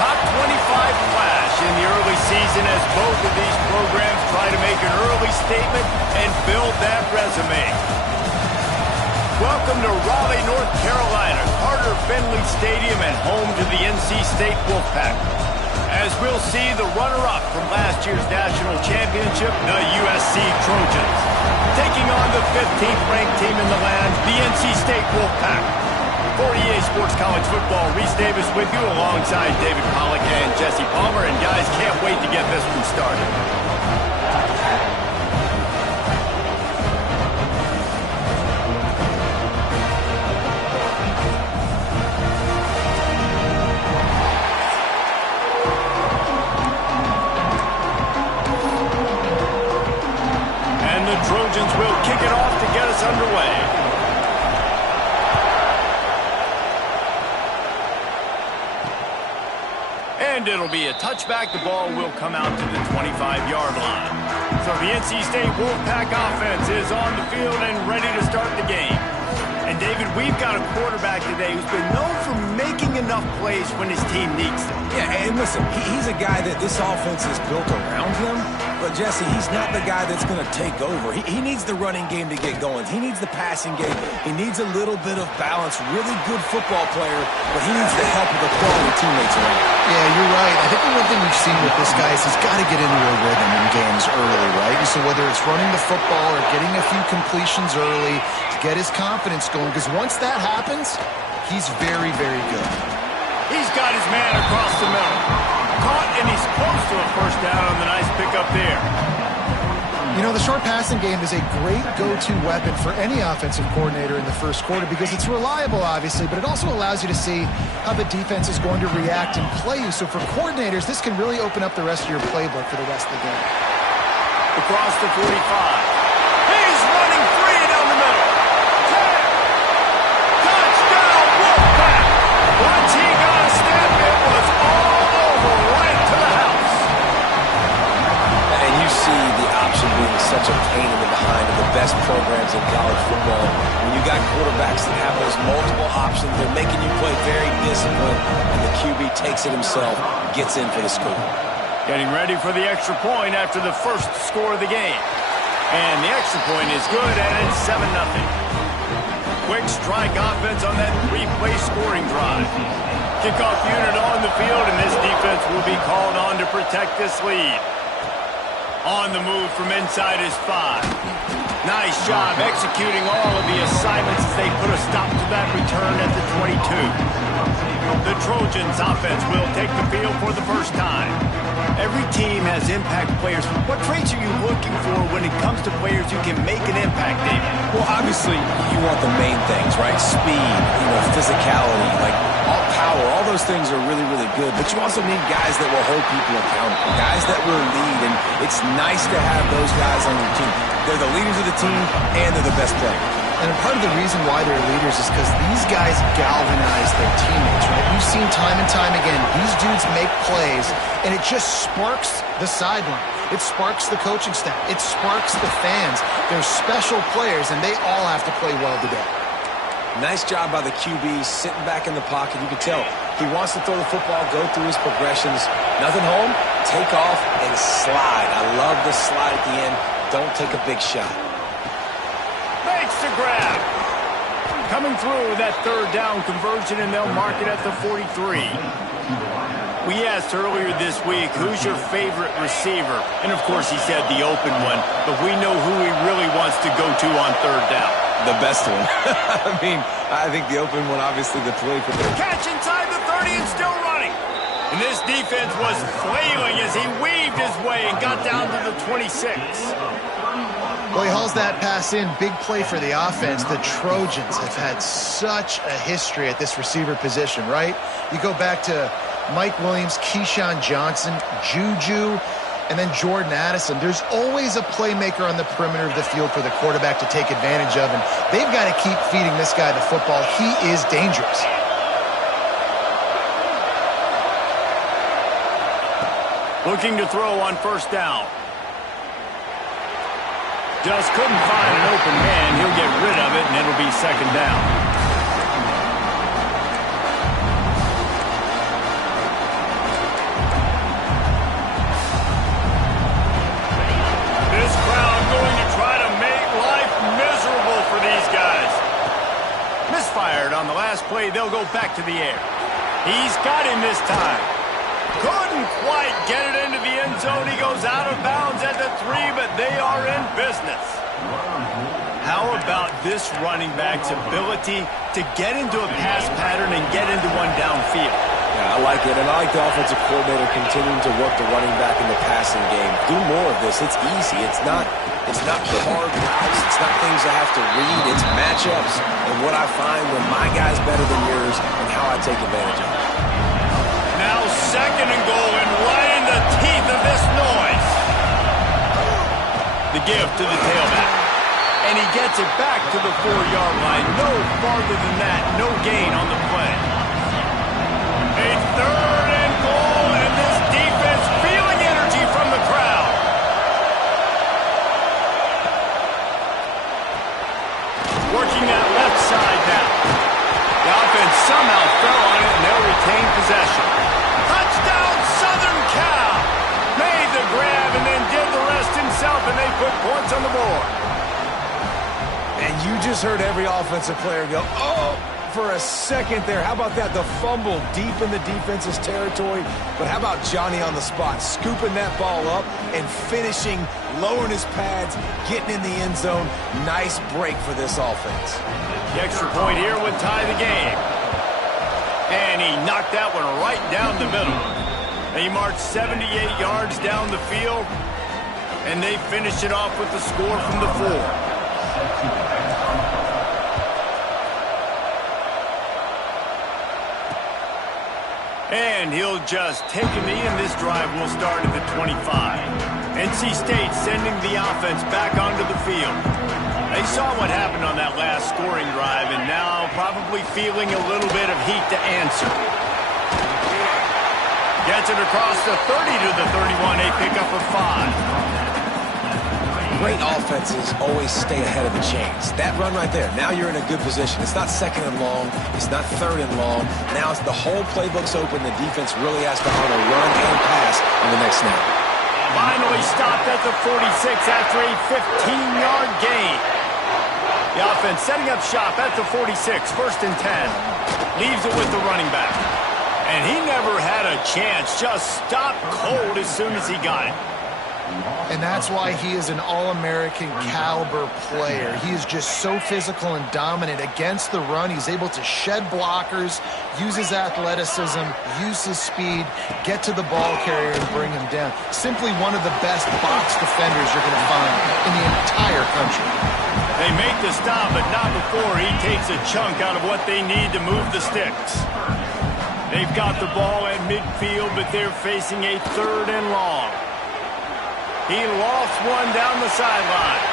top 25 flash in the early season as both of these programs try to make an early statement and build that resume. Welcome to Raleigh, North Carolina, Carter Finley Stadium and home to the NC State Wolfpack. As we'll see the runner-up from last year's national championship, the USC Trojans, taking on the 15th ranked team in the land, the NC State Wolfpack. For EA Sports College Football, Reese Davis with you alongside David Pollack and Jesse Palmer. And guys, can't wait to get this one started. Trojans will kick it off to get us underway. And it'll be a touchback. The ball will come out to the 25-yard line. So the NC State Wolfpack offense is on the field and ready to start the game. And David, we've got a quarterback today who's been known for making enough plays when his team needs them. Yeah, and listen, he's a guy that this offense is built around him. But, Jesse, he's not the guy that's going to take over. He needs the running game to get going. He needs the passing game. He needs a little bit of balance. Really good football player, but he needs the help of the quality teammates around. Yeah, you're right. I think the one thing we've seen with this guy is he's got to get into a rhythm in games early, right? So whether it's running the football or getting a few completions early to get his confidence going, because once that happens, he's very, very good. He's got his man across the middle. Caught, and he's close to a first down on the nice pickup there. You know, the short passing game is a great go-to weapon for any offensive coordinator in the first quarter because it's reliable, obviously, but it also allows you to see how the defense is going to react and play you. So for coordinators, this can really open up the rest of your playbook for the rest of the game. Across the 45. He's running free down the middle. 10. Touchdown, Wolfpack. Once he got a step, it was all over right to the house. And you see the option being such a pain in the behind of the best programs in college football. When you got quarterbacks that have those multiple options, they're making you play very disciplined, and the QB takes it himself, gets in for the score. Getting ready for the extra point after the first score of the game. And the extra point is good, and it's 7-0. Quick strike offense on that three-play scoring drive. Kickoff unit on the field, and this defense will be called on to protect this lead. On the move from inside his 5. Nice job executing all of the assignments as they put a stop to that return at the 22. The Trojans offense will take the field for the first time. Every team has impact players. What traits are you looking for when it comes to players who can make an impact, David? Well, obviously, you want the main things, right? Speed, physicality, like all power. All those things are really, really good. But you also need guys that will hold people accountable, guys that will lead. And it's nice to have those guys on your team. They're the leaders of the team, and they're the best players. And part of the reason why they're leaders is because these guys galvanize their teammates, right? We've seen time and time again, these dudes make plays, and it just sparks the sideline. It sparks the coaching staff. It sparks the fans. They're special players, and they all have to play well today. Nice job by the QB, sitting back in the pocket. You can tell he wants to throw the football, go through his progressions. Nothing home, take off, and slide. I love the slide at the end. Don't take a big shot. Makes the grab. Coming through that third down conversion, and they'll mark it at the 43. We asked earlier this week, who's your favorite receiver? And, of course, he said the open one, but we know who he really wants to go to on third down. The best one. I think the open one, obviously, the play for the catch inside the 30 and still running. And this defense was flailing as he weaved his way and got down to the 26. Well, he hauls that pass in. Big play for the offense. The Trojans have had such a history at this receiver position, right? You go back to Mike Williams, Keyshawn Johnson, Juju, and then Jordan Addison. There's always a playmaker on the perimeter of the field for the quarterback to take advantage of, and they've got to keep feeding this guy the football. He is dangerous. Looking to throw on first down. Just couldn't find an open man. He'll get rid of it, and it'll be second down. On the last play, they'll go back to the air. He's got him this time. Couldn't quite get it into the end zone. He goes out of bounds at the 3, but they are in business. How about this running back's ability to get into a pass pattern and get into one downfield? Yeah, I like it, and I like the offensive coordinator continuing to work the running back in the passing game. Do more of this. It's easy. It's not hard routes. It's not things I have to read. It's matchups and what I find when my guy's better than yours and how I take advantage of it. Now 2nd and goal, and right in the teeth of this noise. The give to the tailback. And he gets it back to the 4-yard line. No farther than that. No gain on the play. A 3rd and goal, and this defense feeling energy from the crowd. Working that left side now. The offense somehow fell on it, and they'll retain possession. Touchdown, Southern Cal! Made the grab and then did the rest himself, and they put points on the board. And you just heard every offensive player go, oh, for a second there. How about that? The fumble deep in the defense's territory. But how about Johnny on the spot, scooping that ball up and finishing, lowering his pads, getting in the end zone. Nice break for this offense. The extra point here would tie the game. And he knocked that one right down the middle. He marched 78 yards down the field, and they finished it off with the score from the 4. And he'll just take a knee, and this drive will start at the 25. NC State sending the offense back onto the field. They saw what happened on that last scoring drive, and now probably feeling a little bit of heat to answer. Gets it across the 30 to the 31, a pickup of 5. Great offenses always stay ahead of the chains. That run right there, now you're in a good position. It's not 2nd and long. It's not 3rd and long. Now it's the whole playbook's open. The defense really has to honor run and pass on the next snap. Finally stopped at the 46 after a 15-yard gain. The offense setting up shop at the 46, 1st and 10. Leaves it with the running back. And he never had a chance. Just stopped cold as soon as he got it. And that's why he is an All-American caliber player. He is just so physical and dominant against the run. He's able to shed blockers, use his athleticism, use his speed, get to the ball carrier and bring him down. Simply one of the best box defenders you're going to find in the entire country. They make the stop, but not before he takes a chunk out of what they need to move the sticks. They've got the ball at midfield, but they're facing a 3rd and long. He lost one down the sideline.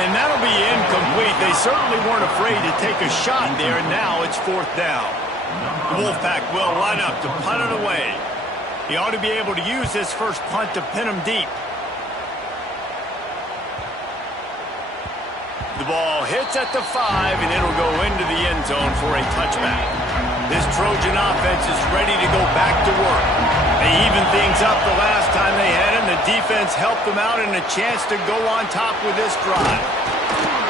And that'll be incomplete. They certainly weren't afraid to take a shot there, and now it's 4th down. The Wolfpack will line up to punt it away. He ought to be able to use this first punt to pin him deep. The ball hits at the 5, and it'll go into the end zone for a touchback. This Trojan offense is ready to go back to work. They evened things up the last time they had it, and the defense helped them out and a chance to go on top with this drive.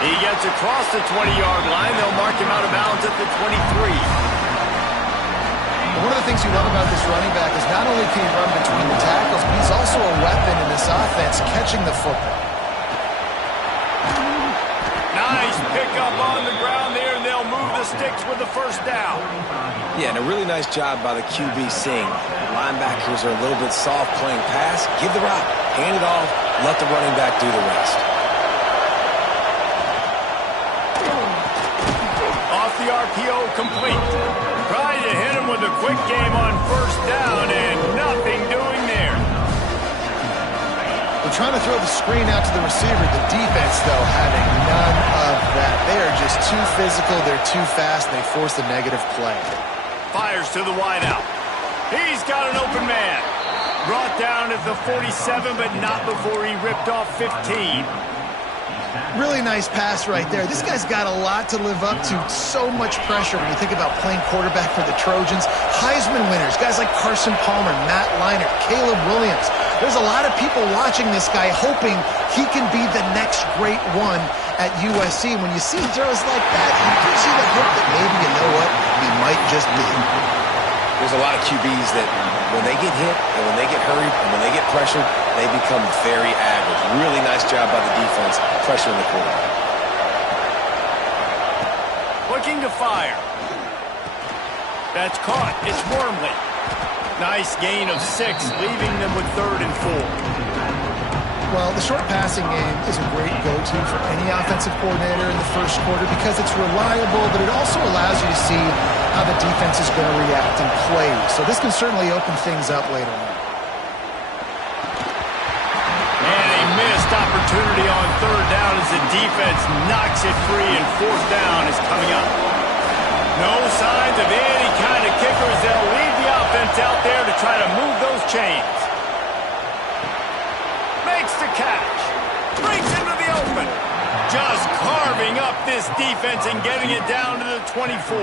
He gets across the 20-yard line. They'll mark him out of bounds at the 23. One of the things you love about this running back is not only can he run between the tackles, but he's also a weapon in this offense catching the football. Nice pickup on the ground there, and they'll move the sticks with the 1st down. Yeah, and a really nice job by the QB seeing. Linebackers are a little bit soft playing pass. Give the route, hand it off, let the running back do the rest. Off the RPO, complete. Tried to hit him with a quick game on 1st down, and nothing doing there. They're trying to throw the screen out to the receiver. The defense, though, having none of that. They are just too physical. They're too fast. They force the negative play. Fires to the wideout. He's got an open man. Brought down at the 47, but not before he ripped off 15. Really nice pass right there. This guy's got a lot to live up to. So much pressure when you think about playing quarterback for the Trojans. Heisman winners, guys like Carson Palmer, Matt Leinart, Caleb Williams. There's a lot of people watching this guy hoping he can be the next great one at USC. When you see throws like that, you can see the hope that maybe, you know what, he might just be. There's a lot of QBs that when they get hit and when they get hurried and when they get pressured, they become very average. Really nice job by the defense pressuring the quarterback. Looking to fire. That's caught. It's Wormley. Nice gain of 6, leaving them with 3rd and 4. Well, the short passing game is a great go-to for any offensive coordinator in the first quarter because it's reliable, but it also allows you to see how the defense is going to react and play. So this can certainly open things up later on. And a missed opportunity on 3rd down as the defense knocks it free, and 4th down is coming up. No signs of any kind of kickers. They'll leave the offense out there to try to move those chains. Makes the catch. Breaks into the open. Just carving up this defense and getting it down to the 24.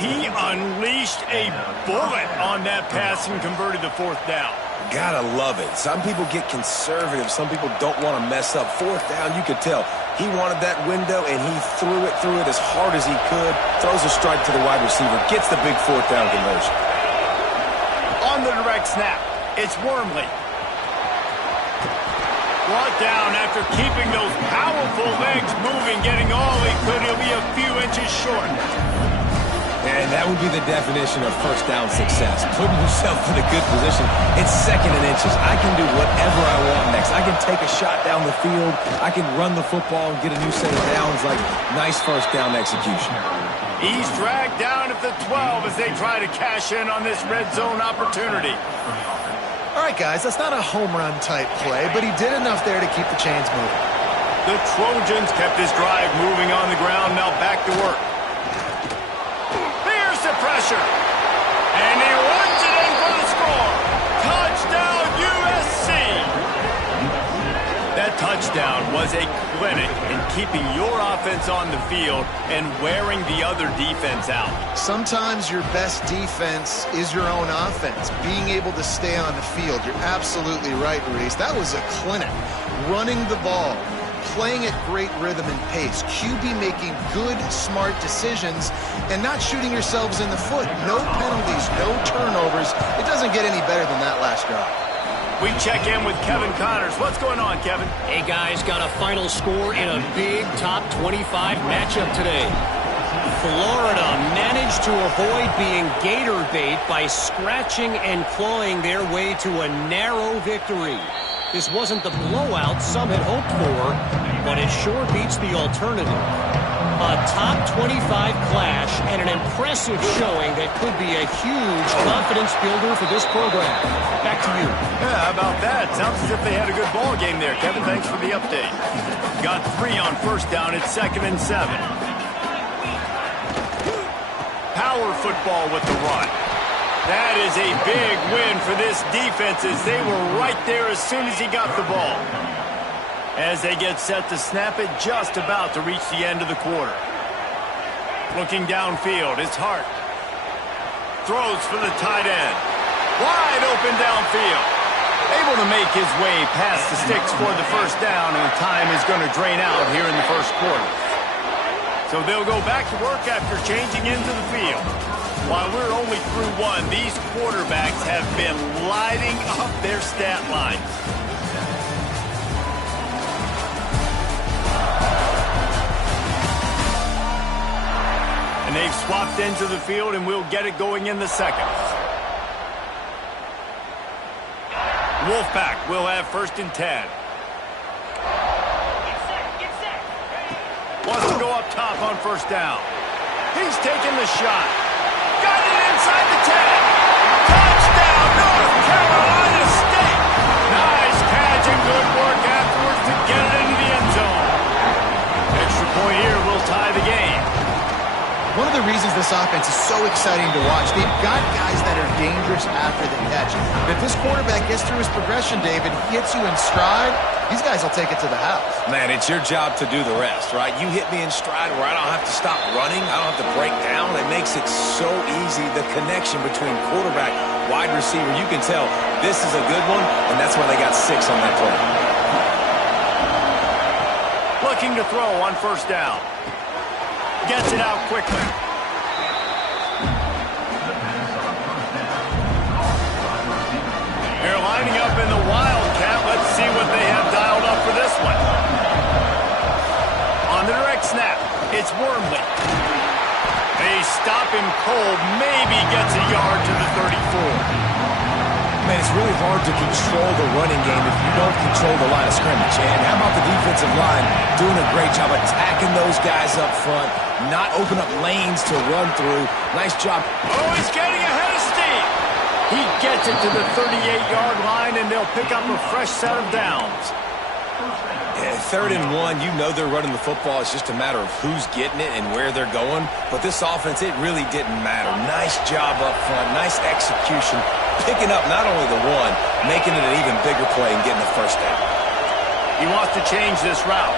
He unleashed a bullet on that pass and converted the 4th down. Gotta love it. Some people get conservative. Some people don't want to mess up. 4th down, you could tell. He wanted that window, and he threw it as hard as he could. Throws a strike to the wide receiver. Gets the big 4th down conversion. On the direct snap, it's Wormley. Brought down after keeping those powerful legs moving, getting all he could. He'll be a few inches short. And that would be the definition of first down success. Putting yourself in a good position. It's 2nd and inches. I can do whatever I want next. I can take a shot down the field. I can run the football and get a new set of downs. Like, nice first down execution. He's dragged down at the 12 as they try to cash in on this red zone opportunity. All right, guys, that's not a home run type play, but he did enough there to keep the chains moving. The Trojans kept this drive moving on the ground. Now back to work. Here's the pressure. And he runs it in for the score. Touchdown, USC. That touchdown was a clinic in keeping your offense on the field and wearing the other defense out. Sometimes your best defense is your own offense, being able to stay on the field. You're absolutely right, Reese. That was a clinic. Running the ball, playing at great rhythm and pace, QB making good, smart decisions, and not shooting yourselves in the foot. No penalties, no turnovers. It doesn't get any better than that last drive. We check in with Kevin Connors. What's going on, Kevin? Hey, guys, got a final score in a big top 25 matchup today. Florida managed to avoid being gator bait by scratching and clawing their way to a narrow victory. This wasn't the blowout some had hoped for, but it sure beats the alternative. A top 25 clash and an impressive showing that could be a huge confidence builder for this program. Back to you. Yeah, how about that? Sounds as if they had a good ball game there. Kevin, thanks for the update. Got 3 on 1st down. It's 2nd and 7. Power football with the run. That is a big win for this defense as they were right there as soon as he got the ball. As they get set to snap it, just about to reach the end of the quarter. Looking downfield, it's Hart. Throws for the tight end. Wide open downfield. Able to make his way past the sticks for the 1st down, and the time is going to drain out here in the 1st quarter. So they'll go back to work after changing into the field. While we're only through 1, these quarterbacks have been lighting up their stat lines. And they've swapped into the field, and we'll get it going in the 2nd. Wolfpack will have 1st and 10. Wants to go up top on 1st down. He's taking the shot. Got it inside the 10. Touchdown, North Carolina State. Nice catch and good work afterwards to get it into the end zone. Extra point here will tie the game. One of the reasons this offense is so exciting to watch, they've got guys that are they're dangerous after the catch. But if this quarterback gets through his progression, David, he hits you in stride, these guys will take it to the house. Man, it's your job to do the rest, right? You hit me in stride where I don't have to stop running. I don't have to break down. It makes it so easy, the connection between quarterback, wide receiver. You can tell this is a good one, and that's why they got 6 on that play. Looking to throw on first down. Gets it out quickly. They're lining up in the Wildcat. Let's see what they have dialed up for this one. On the direct snap, it's Wormley. They stop him cold, maybe gets a yard to the 34. Man, it's really hard to control the running game if you don't control the line of scrimmage. And how about the defensive line doing a great job attacking those guys up front, not open up lanes to run through. Nice job. Oh, he's getting ahead of steam. He gets it to the 38-yard line, and they'll pick up a fresh set of downs. Yeah, 3rd and 1, you know they're running the football. It's just a matter of who's getting it and where they're going. But this offense, it really didn't matter. Nice job up front, nice execution, picking up not only the one, making it an even bigger play and getting the first down. He wants to change this route.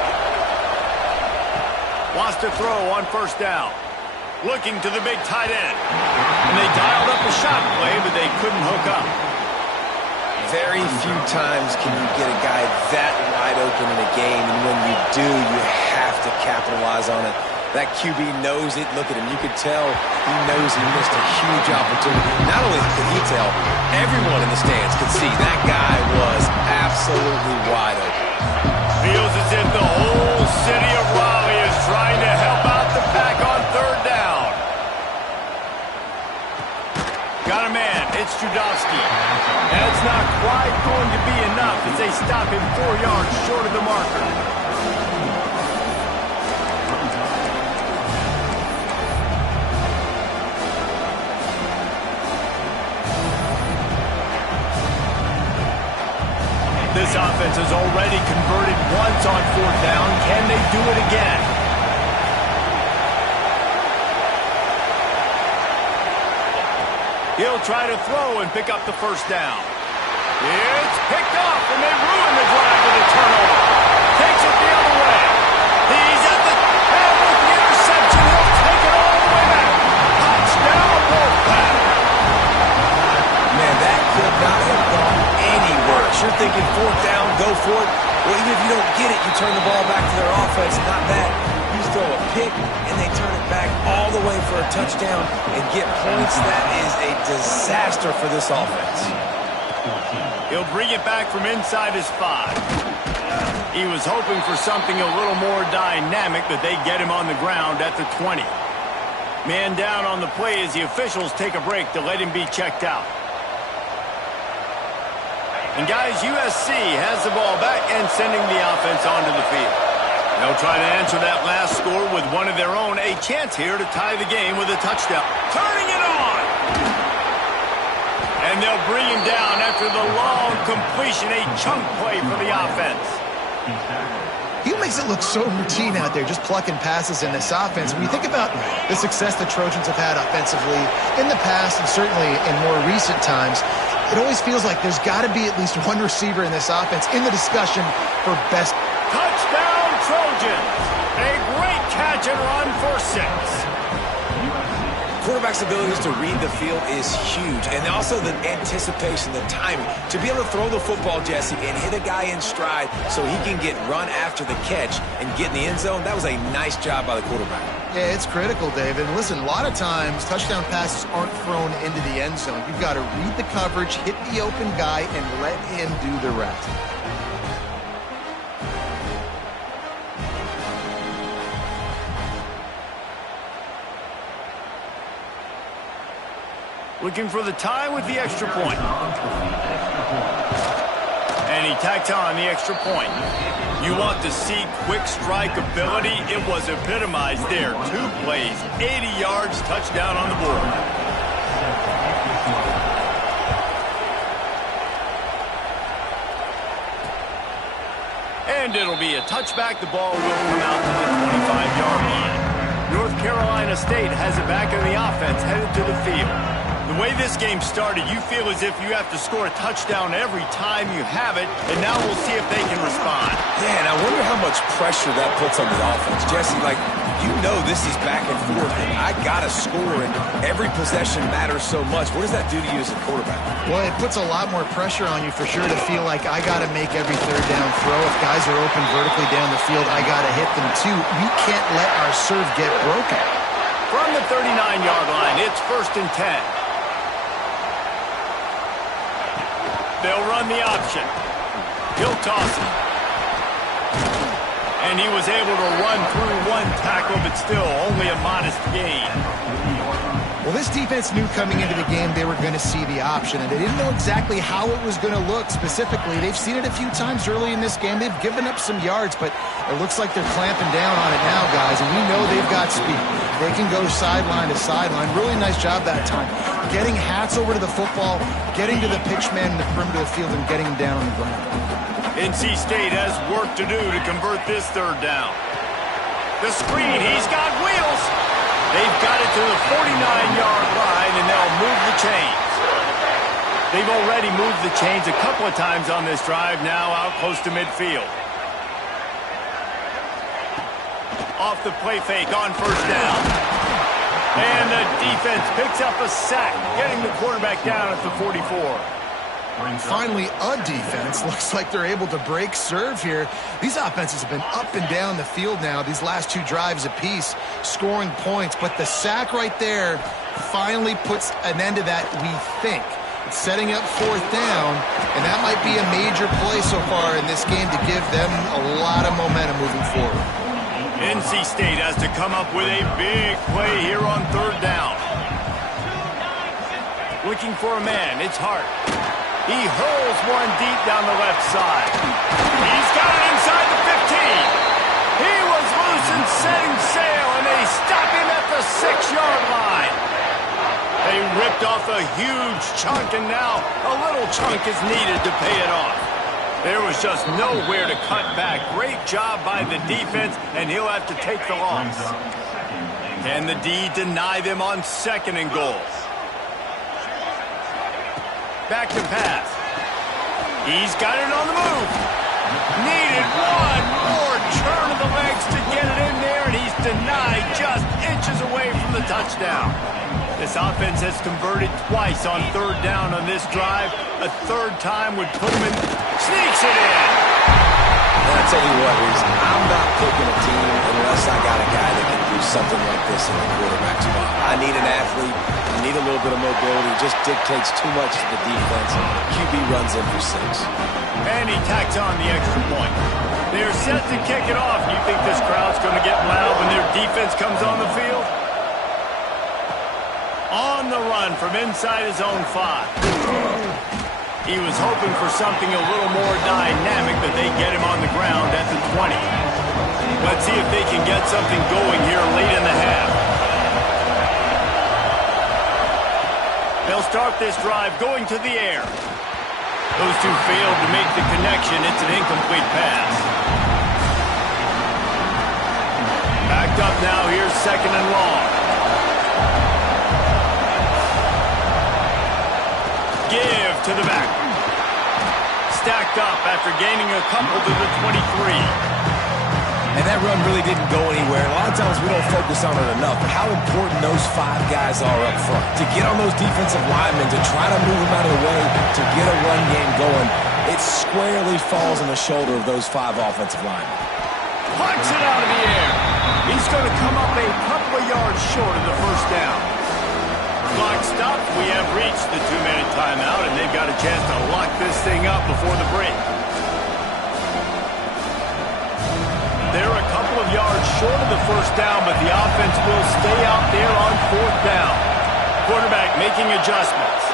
Wants to throw on first down. Looking to the big tight end. And they dialed up a shot play, but they couldn't hook up. Very few times can you get a guy that wide open in a game, and when you do, you have to capitalize on it. That QB knows it. Look at him. You could tell he knows he missed a huge opportunity. Not only could he tell, everyone in the stands could see that guy was absolutely wide open. Feels as if the whole city of Raleigh is trying to help out the pack on third down. Got a man. It's Judowski. That's not quite going to be enough as they stop him 4 yards short of the marker. This offense has already converted once on 4th down. Can they do it again? He'll try to throw and pick up the first down. It's picked off, and they ruin the drive with a turnover. Takes it the other way. He's at the head with the interception. He'll take it all the way back. Touchdown, Wolfpack. Man, that could not have gone any worse. You're thinking 4th down, go for it. Well, even if you don't get it, you turn the ball back to their offense. Not that. You throw a pick, and they turn it back all the way for a touchdown and get points. That is a disaster for this offense. He'll bring it back from inside his 5. He was hoping for something a little more dynamic, but they get him on the ground at the 20. Man down on the play as the officials take a break to let him be checked out. And guys, USC has the ball back and sending the offense onto the field. They'll try to answer that last score with one of their own. A chance here to tie the game with a touchdown. Turning it on! And they'll bring him down after the long completion. A chunk play for the offense. He makes it look so routine out there, just plucking passes in this offense. When you think about the success the Trojans have had offensively in the past and certainly in more recent times, it always feels like there's got to be at least one receiver in this offense in the discussion for best. Touchdown, Trojans! A great catch and run for 6. Quarterback's abilities to read the field is huge, and also the anticipation, the timing. To be able to throw the football, Jesse, and hit a guy in stride so he can get run after the catch and get in the end zone, that was a nice job by the quarterback. Yeah, it's critical, David. Listen, a lot of times touchdown passes aren't thrown into the end zone. You've got to read the coverage, hit the open guy, and let him do the rest. Looking for the tie with the extra point. And he tacked on the extra point. You want to see quick strike ability? It was epitomized there. 2 plays, 80 yards, touchdown on the board. And it'll be a touchback. The ball will come out to the 25-yard line. North Carolina State has it back in the offense, headed to the field. The way this game started, you feel as if you have to score a touchdown every time you have it, and now we'll see if they can respond. Yeah, and I wonder how much pressure that puts on the offense. Jesse, like, you know this is back and forth, and I got to score, and every possession matters so much. What does that do to you as a quarterback? Well, it puts a lot more pressure on you for sure to feel like I got to make every third down throw. If guys are open vertically down the field, I got to hit them too. We can't let our serve get broken. From the 39-yard line, it's 1st and 10. They'll run the option. He'll toss it. And he was able to run through one tackle, but still only a modest gain. Well, this defense knew coming into the game they were going to see the option, and they didn't know exactly how it was going to look specifically. They've seen it a few times early in this game. They've given up some yards, but it looks like they're clamping down on it now, guys, and we know they've got speed. They can go sideline to sideline. Really nice job that time. Getting hats over to the football, getting to the pitch man in the perimeter of the field, and getting him down on the ground. NC State has work to do to convert this third down. The screen, he's got wheels. They've got it to the 49-yard line, and they'll move the chains. They've already moved the chains a couple of times on this drive, now out close to midfield. Off the play fake on 1st down. And the defense picks up a sack, getting the quarterback down at the 44. Finally, a defense. Looks like they're able to break serve here. These offenses have been up and down the field now, these last 2 drives apiece, scoring points. But the sack right there finally puts an end to that, we think. It's setting up 4th down, and that might be a major play so far in this game to give them a lot of momentum moving forward. NC State has to come up with a big play here on 3rd down. Looking for a man, it's Hart. He hurls one deep down the left side. He's got it inside the 15. He was loose and setting sail, and they stop him at the 6-yard line. They ripped off a huge chunk, and now a little chunk is needed to pay it off. There was just nowhere to cut back. Great job by the defense, and he'll have to take the loss. Can the D deny them on 2nd and goal? Back to pass. He's got it on the move. Needed one more turn of the legs to get it in there, and he's denied just inches away from the touchdown. This offense has converted twice on 3rd down on this drive. A 3rd time would put him in. Sneaks it in. And I'll tell you what, Reese, I'm not picking a team unless I got a guy that can do something like this in the quarterback spot. I need an athlete. I need a little bit of mobility. It just dictates too much to the defense. QB runs in for 6. And he tacks on the extra point. They're set to kick it off. You think this crowd's going to get loud when their defense comes on the field? On the run from inside his own 5. He was hoping for something a little more dynamic, but they get him on the ground at the 20. Let's see if they can get something going here late in the half. They'll start this drive going to the air. Those two failed to make the connection. It's an incomplete pass. Backed up now. Here's 2nd and long. Give to the back. Stacked up after gaining a couple to the 23. And that run really didn't go anywhere. A lot of times we don't focus on it enough, but how important those 5 guys are up front. To get on those defensive linemen, to try to move them out of the way, to get a run game going, it squarely falls on the shoulder of those 5 offensive linemen. Punts it out of the air. He's going to come up a couple of yards short of the 1st down. Clock stopped. We have reached the 2-minute timeout, and they've got a chance to lock this thing up before the break. They're a couple of yards short of the 1st down, but the offense will stay out there on 4th down. Quarterback making adjustments.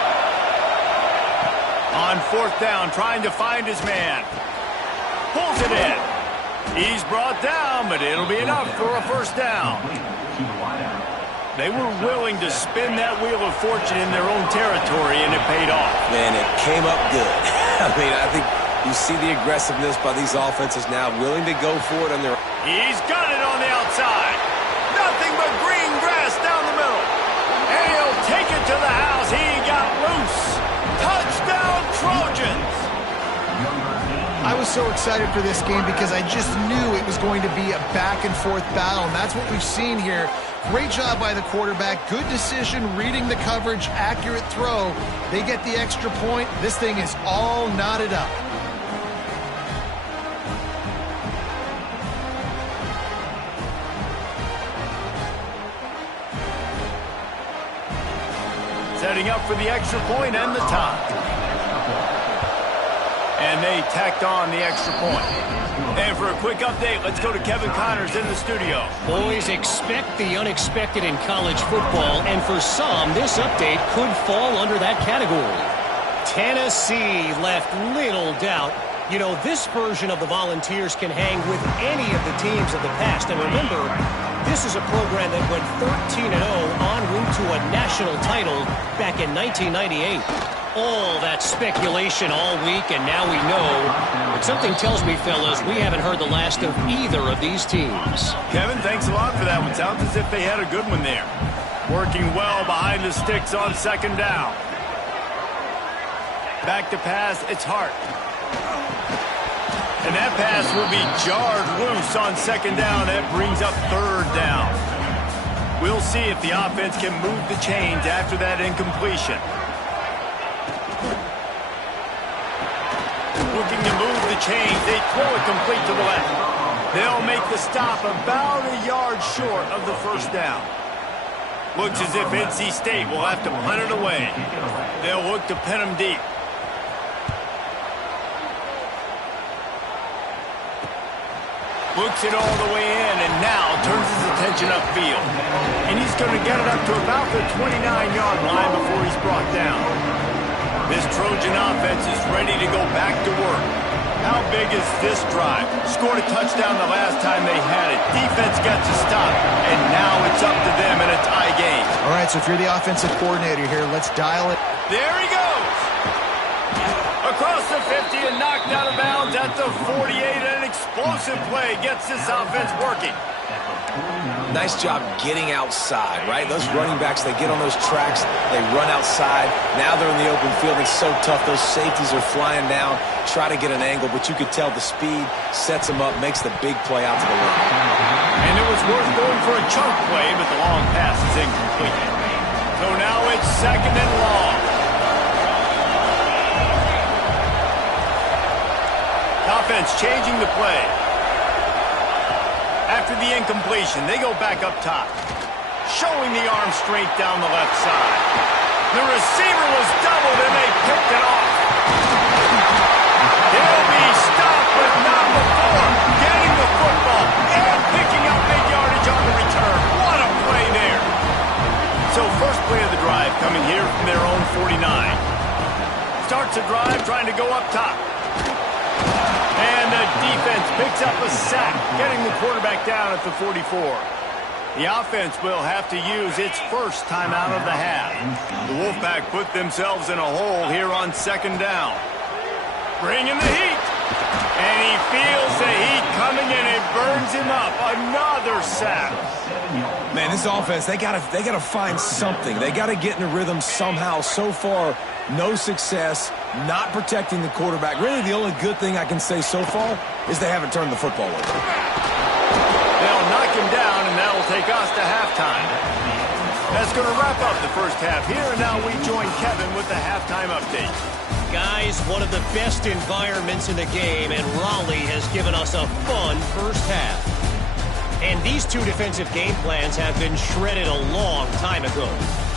On 4th down, trying to find his man. Pulls it in. He's brought down, but it'll be enough for a 1st down. They were willing to spin that wheel of fortune in their own territory, and it paid off. And it came up good. I mean, I think you see the aggressiveness by these offenses now, willing to go for it on their... He's got it on the outside. Nothing but green grass down the middle. And he'll take it to the house. He I was so excited for this game because I just knew it was going to be a back-and-forth battle, and that's what we've seen here. Great job by the quarterback. Good decision, reading the coverage, accurate throw. They get the extra point. This thing is all knotted up. Setting up for the extra point and the tie. And they tacked on the extra point. And for a quick update, let's go to Kevin Connors in the studio. Boys, expect the unexpected in college football, and for some, this update could fall under that category. Tennessee left little doubt. You know, this version of the Volunteers can hang with any of the teams of the past. And remember, this is a program that went 13-0 en route to a national title back in 1998. All that speculation all week, and now we know. But something tells me, fellas, we haven't heard the last of either of these teams. Kevin, thanks a lot for that one. Sounds as if they had a good one there. Working well behind the sticks on second down. Back to pass, it's Hart. And that pass will be jarred loose on second down. That brings up third down. We'll see if the offense can move the chains after that incompletion. Looking to move the chains. They throw it complete to the left. They'll make the stop about a yard short of the first down. Looks as if NC State will have to punt it away. They'll look to pin them deep. Looks it all the way in, and now turns his attention upfield. And he's going to get it up to about the 29-yard line before he's brought down. This Trojan offense is ready to go back to work. How big is this drive? Scored a touchdown the last time they had it. Defense got to stop, and now it's up to them in a tie game. All right, so if you're the offensive coordinator here, let's dial it. There he goes! Across the 50 and knocked out of bounds at the 48. An explosive play gets this offense working. Nice job getting outside, right? Those running backs, they get on those tracks, they run outside. Now they're in the open field. It's so tough. Those safeties are flying down, try to get an angle, but you could tell the speed sets them up, makes the big play out to the left. And it was worth going for a chunk play, but the long pass is incomplete. So now it's second and long. Offense changing the play. After the incompletion, they go back up top. Showing the arm strength down the left side. The receiver was doubled and they picked it off. He'll be stopped, but not before getting the football and picking up big yardage on the return. What a play there. So first play of the drive coming here from their own 49. Starts the drive trying to go up top. And the defense picks up a sack, getting the quarterback down at the 44. The offense will have to use its first timeout of the half. The Wolfpack put themselves in a hole here on second down. Bringing the heat. And he feels the heat coming and it burns him up. Another sack. Man, this offense, they gotta find something. They gotta get in a rhythm somehow. So far, no success, not protecting the quarterback. Really, the only good thing I can say so far is they haven't turned the football over. They'll knock him down, and that'll take us to halftime. That's going to wrap up the first half here, and now we join Kevin with the halftime update. Guys, one of the best environments in the game, and Raleigh has given us a fun first half. And these two defensive game plans have been shredded a long time ago.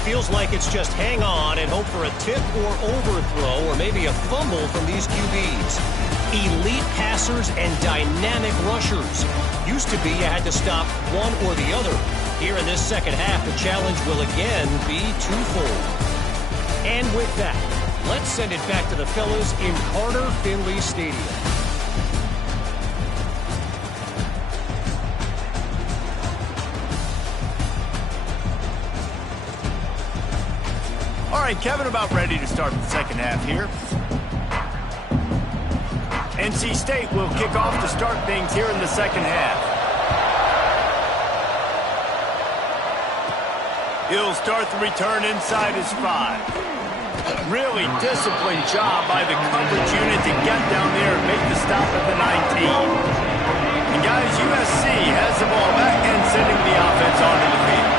Feels like it's just hang on and hope for a tip or overthrow or maybe a fumble from these QBs. Elite passers and dynamic rushers. Used to be you had to stop one or the other. Here in this second half, the challenge will again be twofold. And with that, let's send it back to the fellas in Carter Finley Stadium. All right, Kevin, about ready to start the second half here. NC State will kick off to start things here in the second half. He'll start the return inside his 5. Really disciplined job by the coverage unit to get down there and make the stop at the 19. And guys, USC has the ball back and sending the offense onto the field.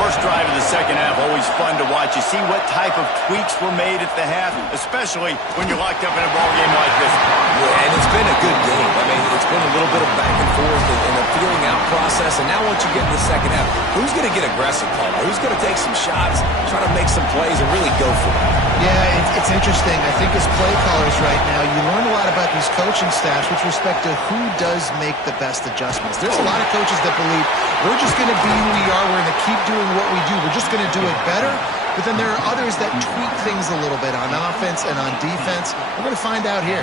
First drive of the second half, always fun to watch. You see what type of tweaks were made at the half, especially when you're locked up in a ball game like this. Yeah, and it's been a good game. I mean, it's been a little bit of back and forth and a feeling out process. And now once you get in the second half, who's going to get aggressive, Paul? Who's going to take some shots, try to make some plays, and really go for it? Yeah, it's interesting. I think as play callers right now, you learn a lot about these coaching staffs with respect to who does make the best adjustments. There's a lot of coaches that believe we're just going to be who we are. We're going to keep doing what we do. We're just going to do it better. But then there are others that tweak things a little bit on offense and on defense. We're going to find out here.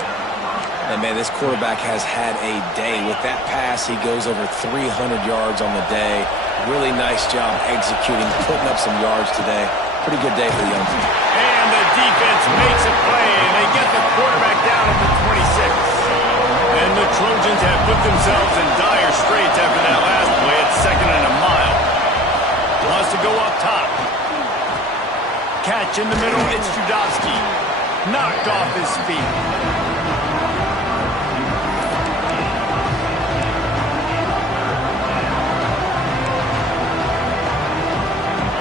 And, man, this quarterback has had a day. With that pass, he goes over 300 yards on the day. Really nice job executing, putting up some yards today. Pretty good day for the young team. And the defense makes a play, and they get the quarterback down at the 26. And the Trojans have put themselves in dire straits after that last play at 2nd and a mile. Wants to go up top. Catch in the middle, it's Judowski. Knocked off his feet.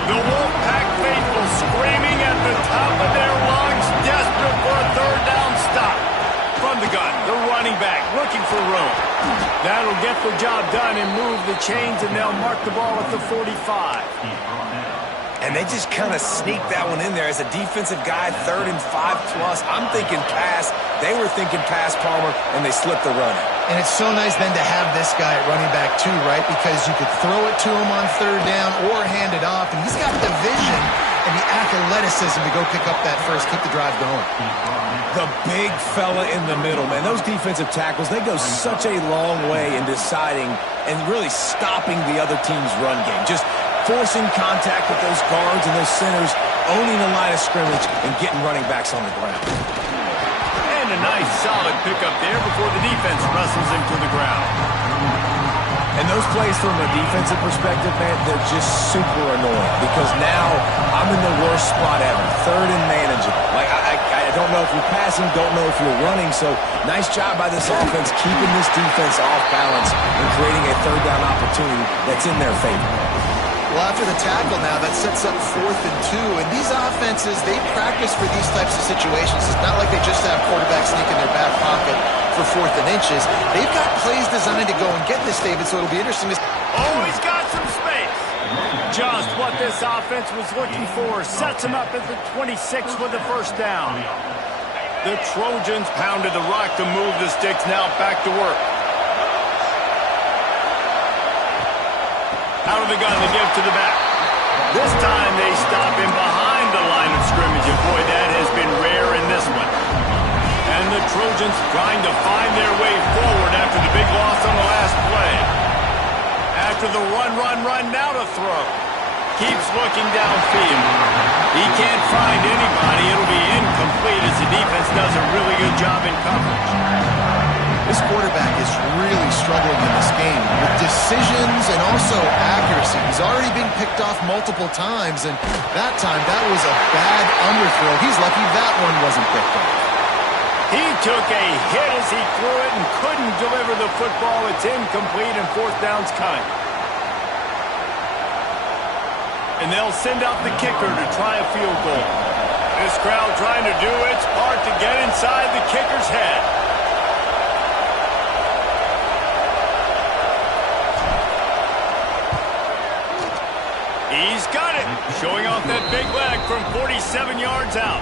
The Wolfpack faithful screaming at the top of their lungs, desperate for a third down stop. From the gun, the running back looking for room. That'll get the job done and move the chains, and they'll mark the ball at the 45. And they just kind of sneak that one in there as a defensive guy, 3rd and 5+. I'm thinking pass. They were thinking pass, Palmer, and they slipped the run. And it's so nice then to have this guy at running back too, right? Because you could throw it to him on 3rd down or hand it off, and he's got the vision and the athleticism to go pick up that first, keep the drive going. The big fella in the middle, man. Those defensive tackles, they go such a long way in deciding and really stopping the other team's run game. Just forcing contact with those guards and those centers, owning the line of scrimmage, and getting running backs on the ground. And a nice solid pickup there before the defense wrestles him to the ground. And those plays from a defensive perspective, man, they're just super annoying because now I'm in the worst spot ever, 3rd and manageable. Like, I don't know if you're passing, don't know if you're running, so nice job by this offense keeping this defense off balance and creating a 3rd down opportunity that's in their favor. Well, after the tackle now, that sets up 4th and 2. And these offenses, they practice for these types of situations. It's not like they just have quarterbacks sneak in their back pocket for 4th and inches. They've got plays designed to go and get this, David, so it'll be interesting to see. Oh, he's got some space. Just what this offense was looking for. Sets him up at the 26 with the first down. The Trojans pounded the rock to move the sticks. Now back to work. Out of the gun to give to the back. This time they stop him behind the line of scrimmage, and boy, that has been rare in this one. And the Trojans trying to find their way forward after the big loss on the last play. After the run, now to throw. Keeps looking downfield. He can't find anybody. It'll be incomplete as the defense does a really good job in coverage. This quarterback is really struggling in this game with decisions and also accuracy. He's already been picked off multiple times, and that time, that was a bad underthrow. He's lucky that one wasn't picked off. He took a hit as he threw it and couldn't deliver the football. It's incomplete, and 4th down's coming. And they'll send out the kicker to try a field goal. This crowd trying to do its part to get inside the kicker's head. He's got it, showing off that big leg from 47 yards out.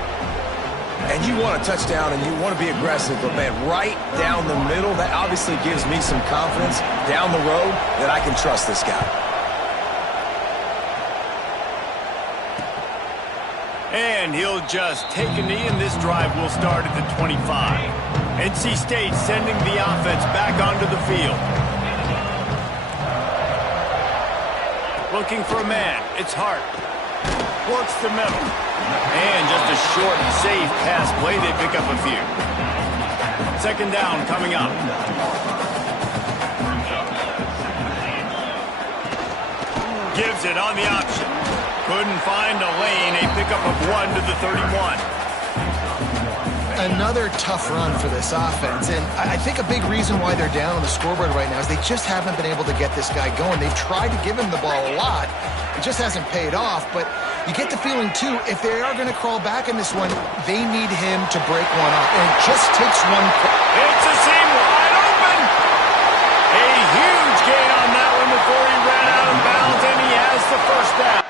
And you want a touchdown and you want to be aggressive, but, man, right down the middle, that obviously gives me some confidence down the road that I can trust this guy. And he'll just take a knee, and this drive will start at the 25. NC State sending the offense back onto the field. Looking for a man. It's Hart. Works the middle. And just a short, safe pass play. They pick up a few. 2nd down coming up. Gives it on the option. Couldn't find a lane. A pickup of 1 to the 31. Another tough run for this offense, and I think a big reason why they're down on the scoreboard right now is they just haven't been able to get this guy going. They've tried to give him the ball a lot. It just hasn't paid off, but you get the feeling, too, if they are going to crawl back in this one, they need him to break one up, and it just takes one. It's a seam wide open. A huge gain on that one before he ran out of bounds, and he has the first down.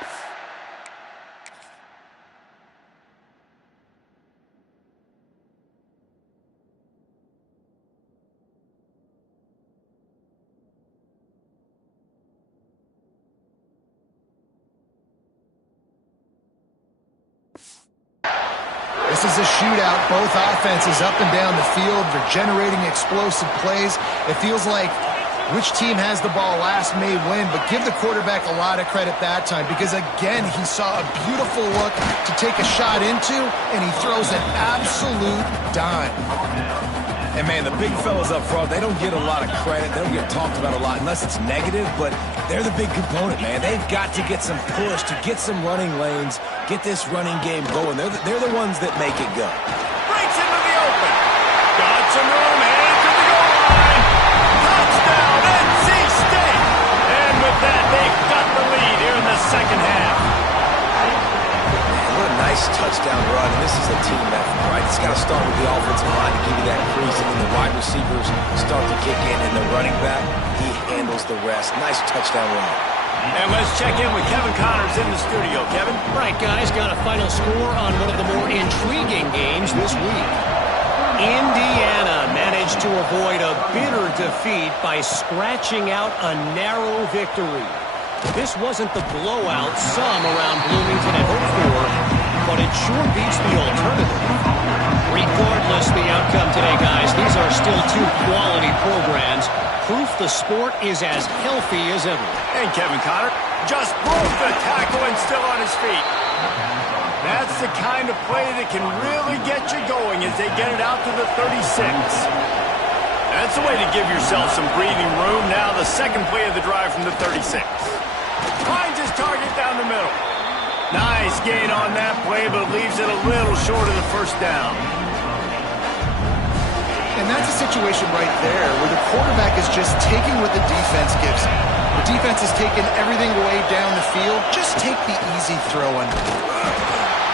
This is a shootout. Both offenses up and down the field. They're generating explosive plays. It feels like which team has the ball last may win, but give the quarterback a lot of credit that time because, again, he saw a beautiful look to take a shot into, and he throws an absolute dime. And, man, the big fellas up front, they don't get a lot of credit. They don't get talked about a lot unless it's negative, but they're the big component, man. They've got to get some push, to get some running lanes, get this running game going. They're the ones that make it go. Breaks into the open. Got some room, headed to the goal line. Touchdown, NC State. And with that, they've got the lead here in the second half. What a nice touchdown run. And this is a team effort, right? It's got to start with the offensive line to give you that crease, and then the wide receivers start to kick in, and the running back, he handles the rest. Nice touchdown run. And let's check in with Kevin Connors in the studio. Kevin? Right, guys, got a final score on one of the more intriguing games this week. Indiana managed to avoid a bitter defeat by scratching out a narrow victory. This wasn't the blowout some around Bloomington had hoped for, but it sure beats the alternative. Regardless the outcome today, guys, these are still two quality programs. Proof the sport is as healthy as ever. And Kevin Connor just broke the tackle and still on his feet. That's the kind of play that can really get you going as they get it out to the 36. That's the way to give yourself some breathing room. Now the second play of the drive from the 36. Finds his target down the middle. Nice gain on that play, but leaves it a little short of the first down. And that's a situation right there where the quarterback is just taking what the defense gives him. The defense is taking everything away down the field. Just take the easy throw under.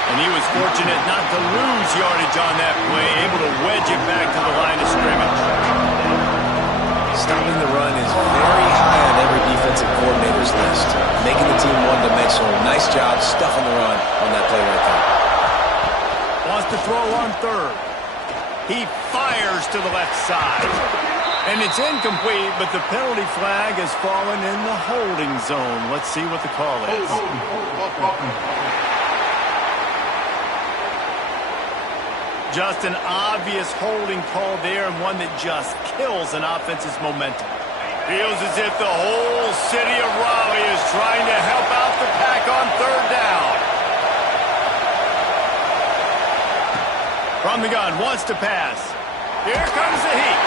And he was fortunate not to lose yardage on that play, able to wedge it back to the line of scrimmage. Stopping the run is very high on every defensive coordinator's list. Making the team one-dimensional. Nice job stuffing the run on that play right there. Wants to throw on third. He fires to the left side. And it's incomplete, but the penalty flag has fallen in the holding zone. Let's see what the call is. Just an obvious holding call there, and one that just kills an offense's momentum. Feels as if the whole city of Raleigh is trying to help out the Pack on third down. From the gun, wants to pass. Here comes the heat.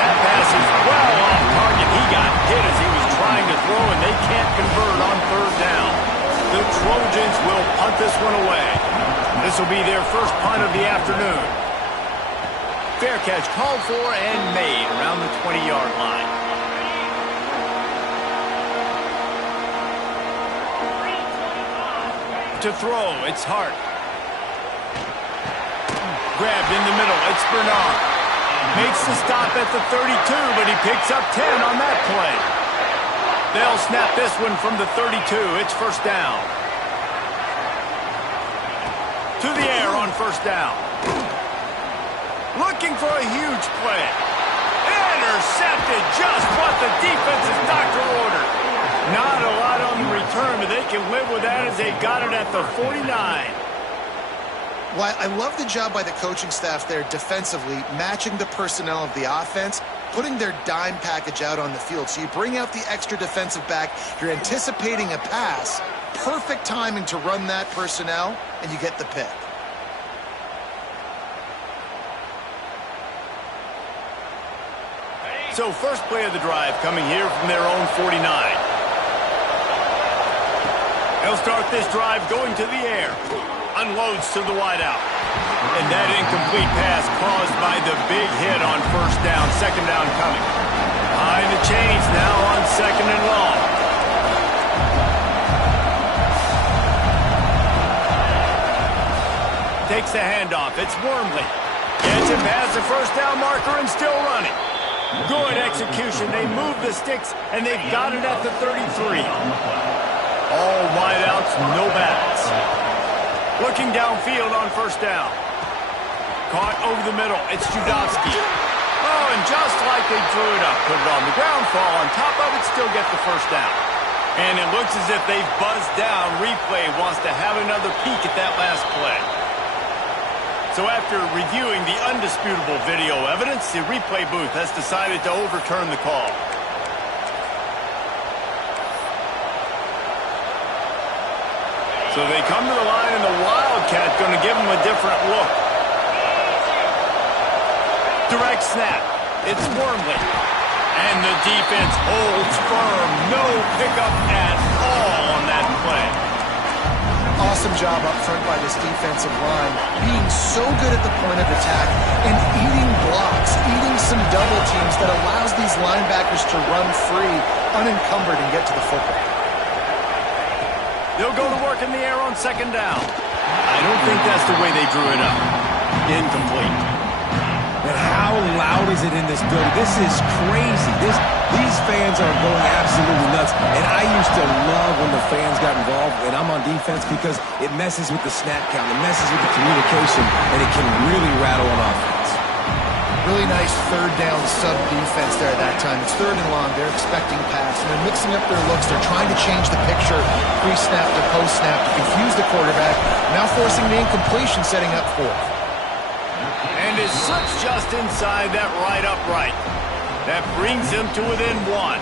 That pass is well off target. He got hit as he was trying to throw, and they can't convert on third down. The Trojans will punt this one away. This will be their first punt of the afternoon. Fair catch called for and made around the 20-yard line. To throw, it's Hart. Grabbed in the middle, it's Bernard. Makes the stop at the 32, but he picks up 10 on that play. They'll snap this one from the 32. It's first down. To the air on first down. Looking for a huge play. Intercepted, just what the defense's doctor ordered. Not a lot on the return, but they can live with that as they got it at the 49. Well, I love the job by the coaching staff there defensively, matching the personnel of the offense, putting their dime package out on the field. So you bring out the extra defensive back, you're anticipating a pass, perfect timing to run that personnel, and you get the pick. So first play of the drive coming here from their own 49. He'll start this drive going to the air. Unloads to the wideout. And that incomplete pass caused by the big hit on first down. Second down coming. Behind the chains now on second and long. Takes the handoff. It's Wormley. Gets him past the first down marker and still running. Good execution. They move the sticks, and they've got it at the 33. All wideouts, no backs. Looking downfield on first down. Caught over the middle. It's Judowski. Oh, and just like they drew it up, put it on the ground, fall on top of it, still get the first down. And it looks as if they've buzzed down. Replay wants to have another peek at that last play. So after reviewing the undisputable video evidence, the replay booth has decided to overturn the call. So they come to the line, and the Wildcat going to give them a different look. Direct snap. It's Wormley. And the defense holds firm. No pickup at all on that play. Awesome job up front by this defensive line, being so good at the point of attack and eating blocks, eating some double teams that allows these linebackers to run free, unencumbered, and get to the football. They'll go to work in the air on second down. I don't think that's the way they drew it up. Incomplete. And how loud is it in this building? This is crazy. These fans are going absolutely nuts. And I used to love when the fans got involved, and I'm on defense, because it messes with the snap count, it messes with the communication, and it can really rattle an offense. Really nice third down sub defense there at that time. It's third and long. They're expecting pass, and they're mixing up their looks. They're trying to change the picture pre-snap to post-snap to confuse the quarterback, now forcing the incompletion, setting up fourth. And it slips just inside that right upright. That brings them to within one.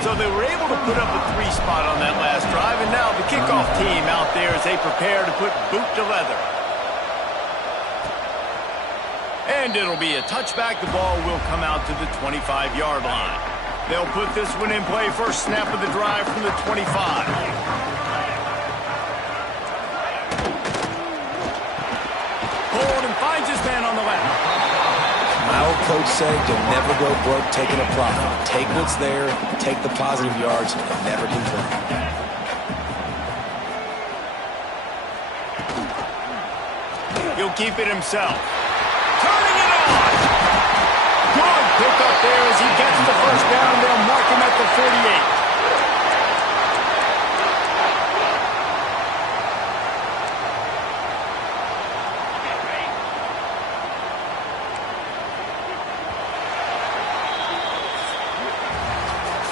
So they were able to put up a 3 spot on that last drive, and now the kickoff team out there as they prepare to put boot to leather. And it'll be a touchback. The ball will come out to the 25-yard line. They'll put this one in play. First snap of the drive from the 25. Hold and finds his man on the left. My old coach said, you'll never go broke taking a profit. Take what's there, take the positive yards, and never complain. He'll keep it himself. Turning it on. Good pick up there as he gets the first down. They'll mark him at the 48.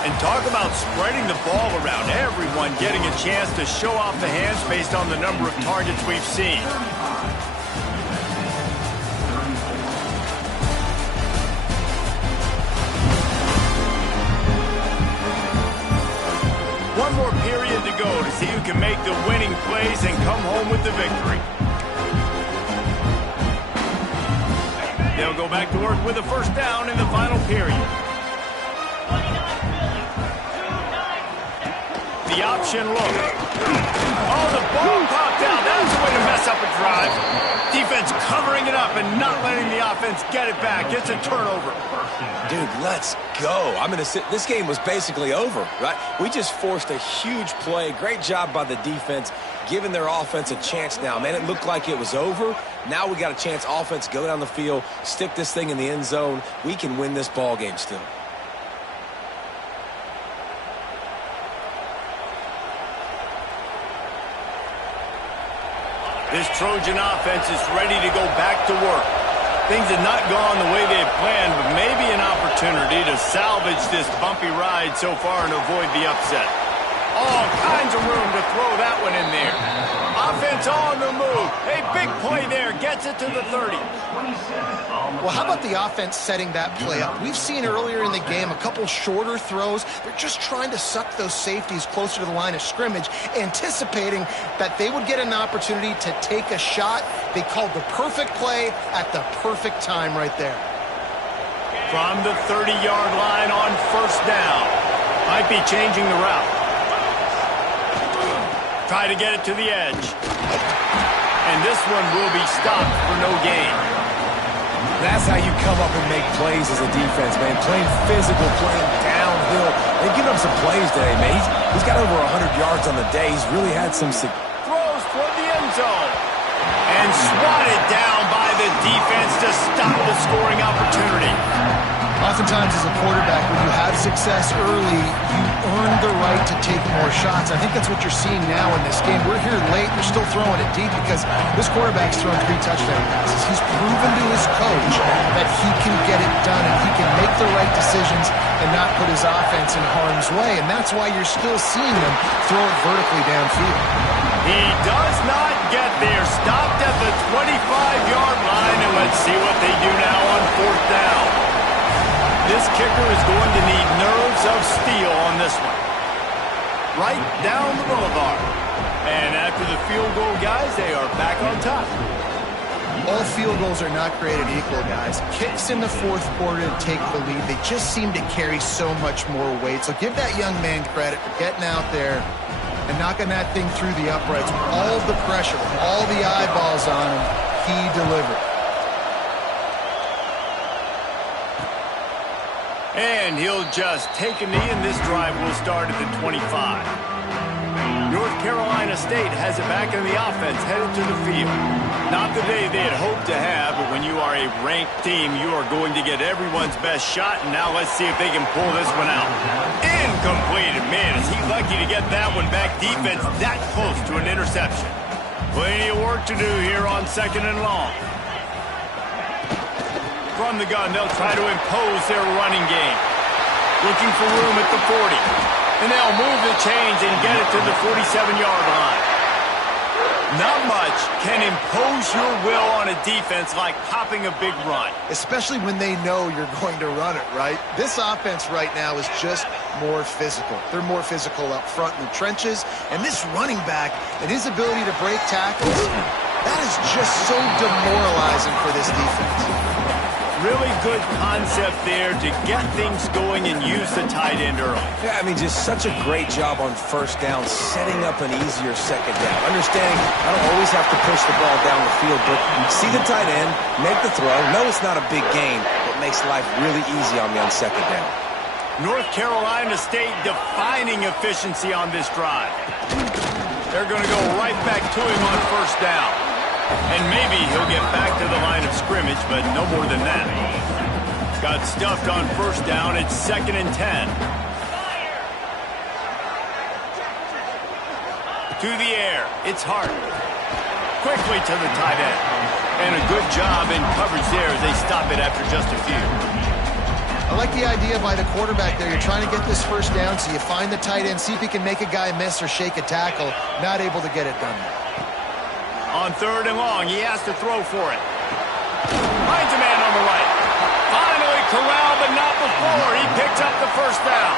And talk about spreading the ball around. Everyone getting a chance to show off the hands based on the number of targets we've seen. One more period to go to see who can make the winning plays and come home with the victory. They'll go back to work with a first down in the final period. The option look. Oh, the ball popped out. That's the way to mess up a drive. Defense covering it up and not letting the offense get it back. It's a turnover. Dude, let's go. I'm going to sit. This game was basically over, right? We just forced a huge play. Great job by the defense, giving their offense a chance now. Man, it looked like it was over. Now we got a chance. Offense, go down the field, stick this thing in the end zone. We can win this ball game still. This Trojan offense is ready to go back to work. Things have not gone the way they had planned, but maybe an opportunity to salvage this bumpy ride so far and avoid the upset. All kinds of room to throw that one in there. Offense on the move. A big play there. Gets it to the 30. Well, how about the offense setting that play up? We've seen earlier in the game a couple shorter throws. They're just trying to suck those safeties closer to the line of scrimmage, anticipating that they would get an opportunity to take a shot. They called the perfect play at the perfect time right there. From the 30-yard line on first down. Might be changing the route. try to get it to the edge. And this one will be stopped for no gain. That's how you come up and make plays as a defense, man. Playing physical, playing downhill. They've given up some plays today, man. He's got over 100 yards on the day. He's really had some... Throws toward the end zone. And swatted down by the defense to stop the scoring opportunity. Oftentimes as a quarterback, when you have success early, you earn the right to take more shots. I think that's what you're seeing now in this game. We're here late. They're still throwing it deep because this quarterback's thrown 3 touchdown passes. He's proven to his coach that he can get it done and he can make the right decisions and not put his offense in harm's way. And that's why you're still seeing them throw it vertically downfield. He does not get there. Stopped at the 25-yard line, and let's see what they do now on 4th down. This kicker is going to need nerves of steel on this one. Right down the boulevard. And after the field goal, guys, they are back on top. All field goals are not created equal, guys. Kicks in the 4th quarter to take the lead. They just seem to carry so much more weight. So give that young man credit for getting out there and knocking that thing through the uprights with all of the pressure, with all the eyeballs on him. He delivered. And he'll just take a knee, and this drive will start at the 25. North Carolina State has it back in the offense, headed to the field. Not the day they had hoped to have, but when you are a ranked team, you are going to get everyone's best shot, and now let's see if they can pull this one out. Incomplete, man, is he lucky to get that one back. Defense that close to an interception. Plenty of work to do here on 2nd and long. From the gun, they'll try to impose their running game. Looking for room at the 40. And they'll move the chains and get it to the 47-yard line. Not much can impose your will on a defense like popping a big run. Especially when they know you're going to run it, right? This offense right now is just more physical. They're more physical up front in the trenches. And this running back and his ability to break tackles, that is just so demoralizing for this defense. Really good concept there to get things going and use the tight end early. Yeah, I mean, just such a great job on 1st down, setting up an easier 2nd down. Understanding I don't always have to push the ball down the field, but see the tight end, make the throw. No, it's not a big gain, but makes life really easy on me on 2nd down. North Carolina State defining efficiency on this drive. They're going to go right back to him on 1st down. And maybe he'll get back to the line of scrimmage, but no more than that. Got stuffed on 1st down. It's 2nd and 10. To the air. It's Hart. Quickly to the tight end. And a good job in coverage there as they stop it after just a few. I like the idea by the quarterback there. You're trying to get this 1st down, so you find the tight end, see if he can make a guy miss or shake a tackle. Not able to get it done. On 3rd and long, he has to throw for it. Finds a man on the right. Finally corralled, but not before. He picks up the 1st down.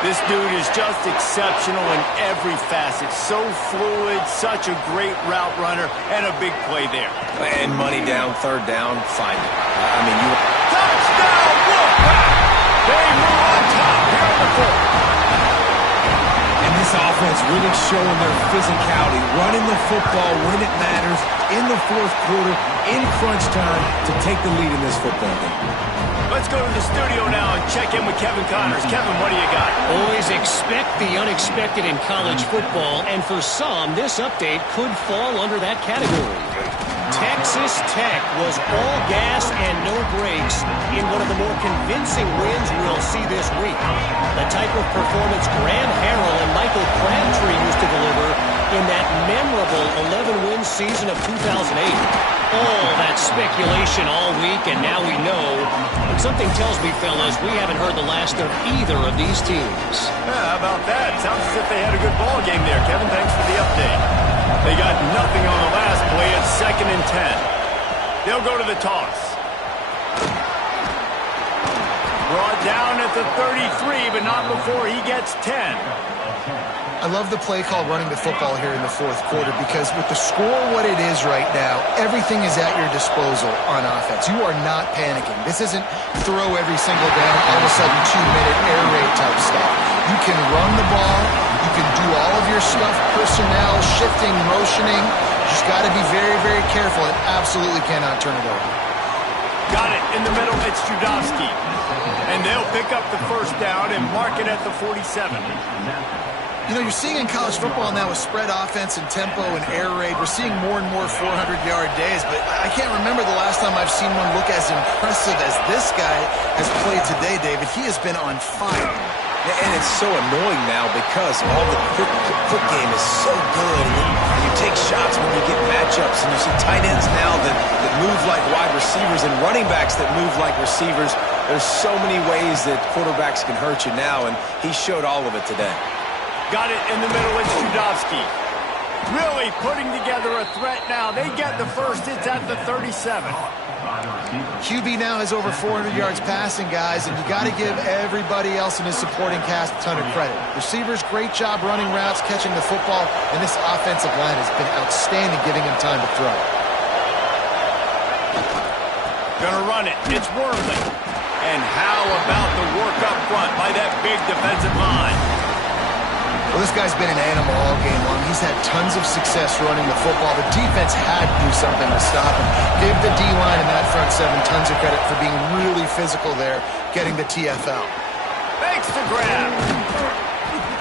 This dude is just exceptional in every facet. So fluid, such a great route runner, and a big play there. And money down, 3rd down, find it. I mean, you... Touchdown, Wolfpack! They move on top here in the 4th. This offense really showing their physicality, running the football when it matters, in the 4th quarter, in crunch time, to take the lead in this football game. Let's go to the studio now and check in with Kevin Connors. Kevin, what do you got? Always expect the unexpected in college football, and for some, this update could fall under that category. Texas Tech was all gas and no brakes in one of the more convincing wins we'll see this week. The type of performance Graham Harrell and Michael Crabtree used to deliver in that memorable 11-win season of 2008. All that speculation all week, and now we know. And something tells me, fellas, we haven't heard the last of either of these teams. How about that? Sounds as if they had a good ball game there. Kevin, thanks for the update. They got nothing on the last play. It's 2nd and 10. They'll go to the toss. Brought down at the 33, but not before he gets 10. I love the play call running the football here in the fourth quarter because with the score what it is right now, everything is at your disposal on offense. You are not panicking. This isn't throw every single down, all of a sudden 2-minute air raid type stuff. You can run the ball. You can do all of your stuff, personnel, shifting, motioning. You just got to be very, very careful and absolutely cannot turn it over. Got it in the middle. It's Judowski. And they'll pick up the first down and mark it at the 47. You know, you're seeing in college football now with spread offense and tempo and air raid, we're seeing more and more 400-yard days, but I can't remember the last time I've seen one look as impressive as this guy has played today, David. He has been on fire. And it's so annoying now because all the quick game is so good. And you take shots when you get matchups, and you see tight ends now that move like wide receivers and running backs that move like receivers. There's so many ways that quarterbacks can hurt you now, and he showed all of it today. Got it in the middle. It's Judowski. Really putting together a threat now. They get the first. It's at the 37. QB now has over 400 yards passing, guys, and you got to give everybody else in his supporting cast a ton of credit. Receivers, great job running routes, catching the football, and this offensive line has been outstanding, giving him time to throw. Gonna run it. It's Wormley. And how about the work up front by that big defensive line? Well, this guy's been an animal all game long. He's had tons of success running the football. The defense had to do something to stop him. Give the D-line and that front seven tons of credit for being really physical there, getting the TFL. Makes the grab.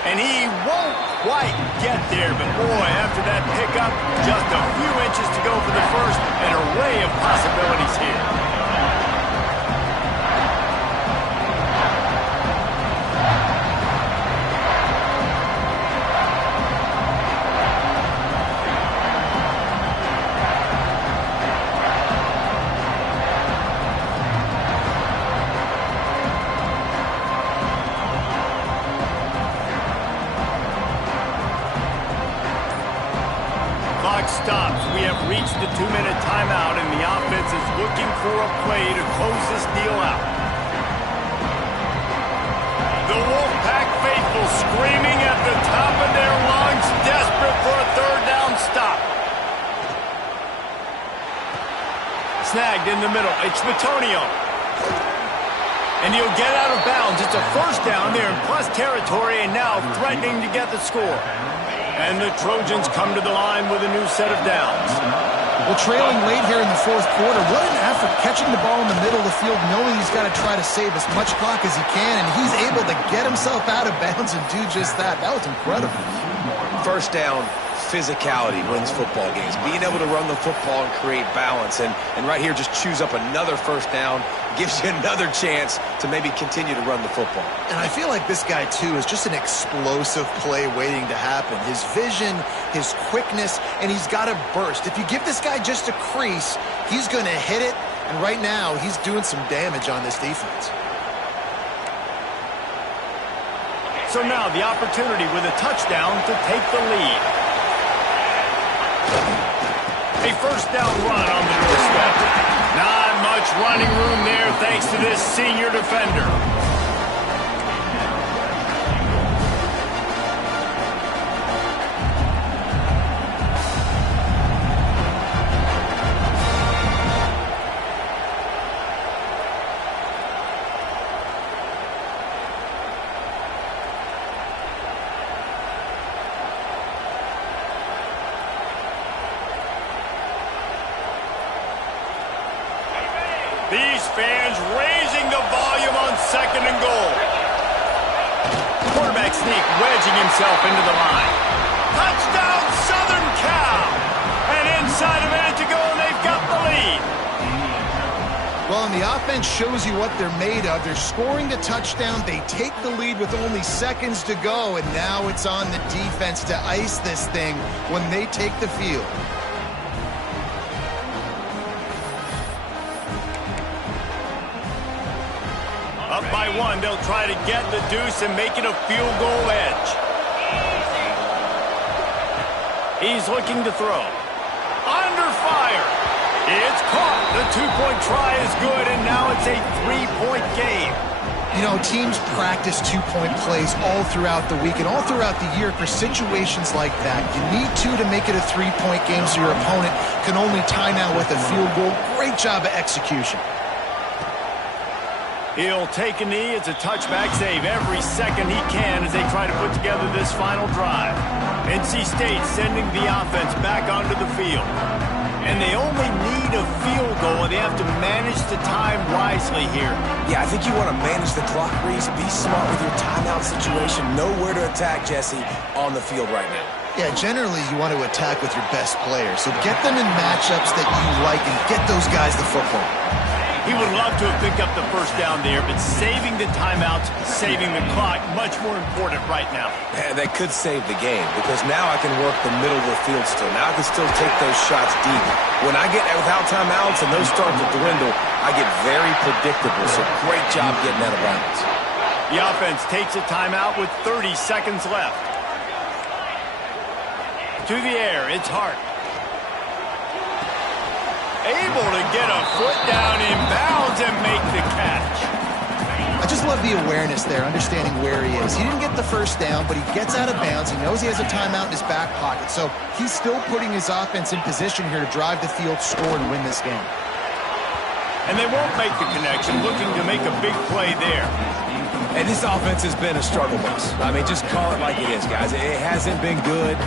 And he won't quite get there, but boy, after that pickup, just a few inches to go for the first, an array of possibilities here. Stops. We have reached the 2-minute timeout, and the offense is looking for a play to close this deal out. The Wolfpack faithful screaming at the top of their lungs, desperate for a third down stop. Snagged in the middle. It's Bitonio. And he'll get out of bounds. It's a first down there in plus territory, and now threatening to get the score. And the Trojans come to the line with a new set of downs. Well, trailing late here in the fourth quarter, what an effort catching the ball in the middle of the field, knowing he's got to try to save as much clock as he can, and he's able to get himself out of bounds and do just that. That was incredible. First down, physicality wins football games. Being able to run the football and create balance, and right here just choose up another first down, gives you another chance to maybe continue to run the football. And I feel like this guy, too, is just an explosive play waiting to happen. His vision, his quickness, and he's got a burst. If you give this guy just a crease, he's going to hit it, and right now he's doing some damage on this defense. So now the opportunity with a touchdown to take the lead. A first down run on the doorstep. Not much running room there thanks to this senior defender. These fans raising the volume on second and goal. Quarterback sneak wedging himself into the line. Touchdown Southern Cal. And inside a minute to go, and they've got the lead. Well, and the offense shows you what they're made of. They're scoring the touchdown. They take the lead with only seconds to go, and now it's on the defense to ice this thing when they take the field. Up by one, they'll try to get the deuce and make it a field goal edge. He's looking to throw. Under fire. It's caught. The two-point try is good, and now it's a three-point game. You know, teams practice two-point plays all throughout the week and all throughout the year for situations like that. You need to make it a three-point game so your opponent can only time out with a field goal. Great job of execution. He'll take a knee. It's a touchback save every second he can as they try to put together this final drive. NC State sending the offense back onto the field. And they only need a field goal, and they have to manage the time wisely here. Yeah, I think you want to manage the clock, Reese. Be smart with your timeout situation. Know where to attack, Jesse, on the field right now. Yeah, generally you want to attack with your best players. So get them in matchups that you like and get those guys the football. He would love to have picked up the first down there, but saving the timeouts, saving the clock, much more important right now. And that could save the game because now I can work the middle of the field still. Now I can still take those shots deep. When I get without timeouts and those start to dwindle, I get very predictable. So great job getting out of bounds. The offense takes a timeout with 30 seconds left. To the air, it's Hart. Able to get a foot down in bounds and make the catch. I just love the awareness there, understanding where he is. He didn't get the first down, but he gets out of bounds. He knows he has a timeout in his back pocket, so he's still putting his offense in position here to drive the field, score, and win this game. And they won't make the connection, looking to make a big play there. And this offense has been a struggle bus. I mean, just call it like it is, guys. It hasn't been good,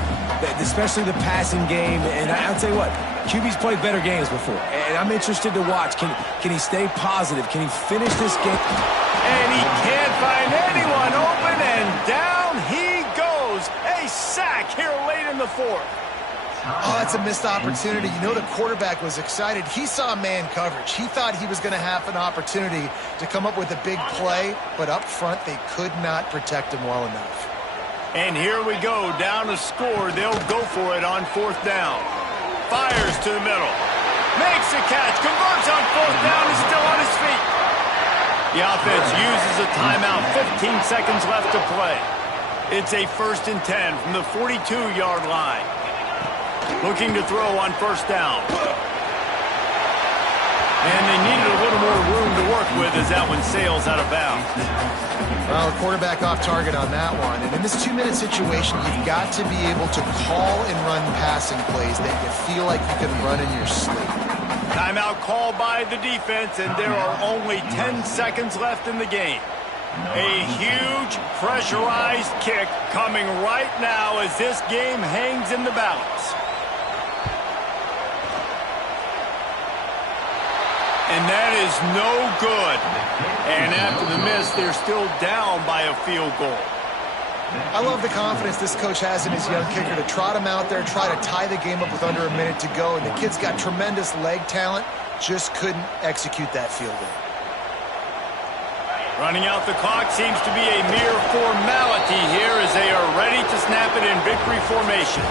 especially the passing game. And I'll tell you what, QB's played better games before. And I'm interested to watch. Can he stay positive? Can he finish this game? And he can't find anyone open, and down he goes. A sack here late in the fourth. Oh, that's a missed opportunity. You know the quarterback was excited. He saw man coverage. He thought he was going to have an opportunity to come up with a big play, but up front they could not protect him well enough. And here we go, down to score. They'll go for it on fourth down. Fires to the middle. Makes the catch, converts on fourth down, is still on his feet. The offense uses a timeout, 15 seconds left to play. It's a 1st and 10 from the 42-yard line. Looking to throw on first down. And they needed a little more room to work with as that one sails out of bounds. Well, quarterback off target on that one. And in this 2-minute situation, you've got to be able to call and run passing plays that you feel like you can run in your sleep. Timeout called by the defense, and there are only 10 seconds left in the game. A huge pressurized kick coming right now as this game hangs in the balance. And that is no good. And after the miss, they're still down by a field goal. I love the confidence this coach has in his young kicker to trot him out there, try to tie the game up with under a minute to go. And the kid's got tremendous leg talent, just couldn't execute that field goal. Running out the clock seems to be a mere formality here as they are ready to snap it in victory formation.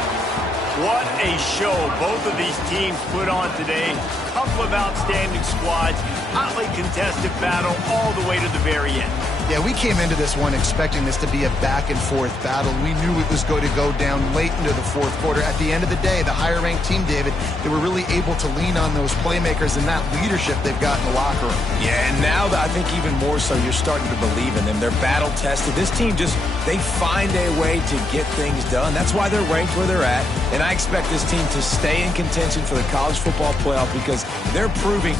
What a show both of these teams put on today. Couple of outstanding squads, hotly contested battle all the way to the very end. Yeah, we came into this one expecting this to be a back-and-forth battle. We knew it was going to go down late into the fourth quarter. At the end of the day, the higher-ranked team, David, they were really able to lean on those playmakers and that leadership they've got in the locker room. Yeah, and now I think even more so, you're starting to believe in them. They're battle-tested. This team they find a way to get things done. That's why they're ranked where they're at. And I expect this team to stay in contention for the college football playoff because they're proving